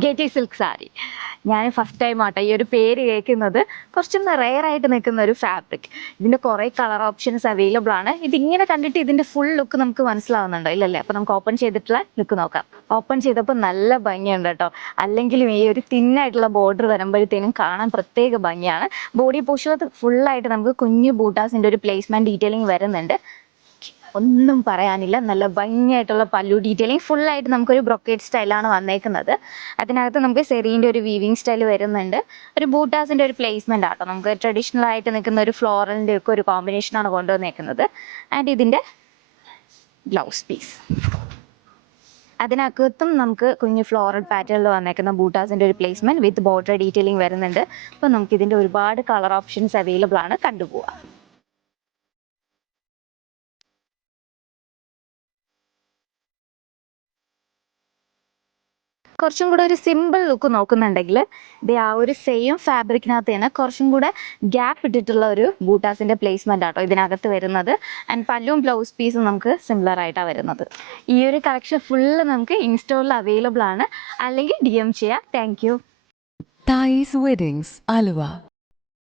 Getty silk sari. ഞാൻ first time ആട്ടോ ഈ ഒരു പേര് കേൾക്കുന്നത്. കുറച്ചൊന്ന് റെയർ ആയിട്ട് നിൽക്കുന്ന ഒരു ഫാബ്രിക്. ഇതിൻ്റെ കുറേ കളർ ഓപ്ഷൻസ് അവൈലബിൾ ആണ്. ഇതിങ്ങനെ കണ്ടിട്ട് ഇതിൻ്റെ ഫുൾ ലുക്ക് നമുക്ക് മനസ്സിലാവുന്നുണ്ടോ? ഇല്ലല്ലേ? അപ്പോൾ നമുക്ക് ഓപ്പൺ ചെയ്തിട്ടുള്ള ലുക്ക് നോക്കാം. ഓപ്പൺ ചെയ്തപ്പോൾ നല്ല ഭംഗിയുണ്ട് കേട്ടോ. അല്ലെങ്കിലും ഈ ഒരു തിന്നായിട്ടുള്ള ബോർഡർ വരുമ്പോഴത്തേനും കാണാൻ പ്രത്യേക ഭംഗിയാണ്. ബോഡി പോർഷൻ ഫുള്ളായിട്ട് നമുക്ക് കുഞ്ഞു ബൂട്ടാസിൻ്റെ ഒരു പ്ലേസ്മെൻറ്റ് ഡീറ്റെയിലിംഗ് വരുന്നുണ്ട്. ഒന്നും പറയാനില്ല, നല്ല ഭംഗിയായിട്ടുള്ള പല്ലു ഡീറ്റെയിലിംഗ്. ഫുള്ളായിട്ട് നമുക്കൊരു ബ്രൊക്കേഡ് സ്റ്റൈലാണ് വന്നേക്കുന്നത്. അതിനകത്ത് നമുക്ക് സെറീൻ്റെ ഒരു വീവിങ് സ്റ്റൈൽ വരുന്നുണ്ട്. ഒരു ബൂട്ടാസിൻ്റെ ഒരു പ്ലേസ്മെൻ്റ് ആട്ടോ. നമുക്ക് ട്രഡീഷണൽ ആയിട്ട് നിൽക്കുന്ന ഒരു ഫ്ലോറലിൻ്റെ ഒക്കെ ഒരു കോമ്പിനേഷനാണ് കൊണ്ടുവന്നേക്കുന്നത്. ആൻഡ് ഇതിൻ്റെ ബ്ലൗസ് പീസ്, അതിനകത്തും നമുക്ക് കുഞ്ഞ് ഫ്ലോറൽ പാറ്റേണിൽ വന്നേക്കുന്ന ബൂട്ടാസിൻ്റെ ഒരു പ്ലേസ്മെൻറ്റ് വിത്ത് ബോർഡർ ഡീറ്റെയിലിംഗ് വരുന്നുണ്ട്. അപ്പോൾ നമുക്ക് ഇതിൻ്റെ ഒരുപാട് കളർ ഓപ്ഷൻസ് അവൈലബിൾ ആണ്, കണ്ടുപോവാം. കുറച്ചും കൂടെ ഒരു സിമ്പിൾ ലുക്ക് നോക്കുന്നുണ്ടെങ്കിൽ ഇത് ആ ഒരു സെയിം ഫാബ്രിക്കിനകത്ത് തന്നെ കുറച്ചും കൂടെ ഗ്യാപ്പ് ഇട്ടിട്ടുള്ള ഒരു ബൂട്ടാസിൻ്റെ പ്ലേസ്മെൻ്റ് ആട്ടോ ഇതിനകത്ത് വരുന്നത്. ആൻഡ് പല്ലും ബ്ലൗസ് പീസും നമുക്ക് സിമിലർ ആയിട്ടാണ് വരുന്നത്. ഈ ഒരു കളക്ഷൻ ഫുള്ള് നമുക്ക് ഇൻസ്റ്റോറിൽ അവൈലബിൾ ആണ്, അല്ലെങ്കിൽ DM ചെയ്യാം. Thank you. Thais Weddings, Aluva.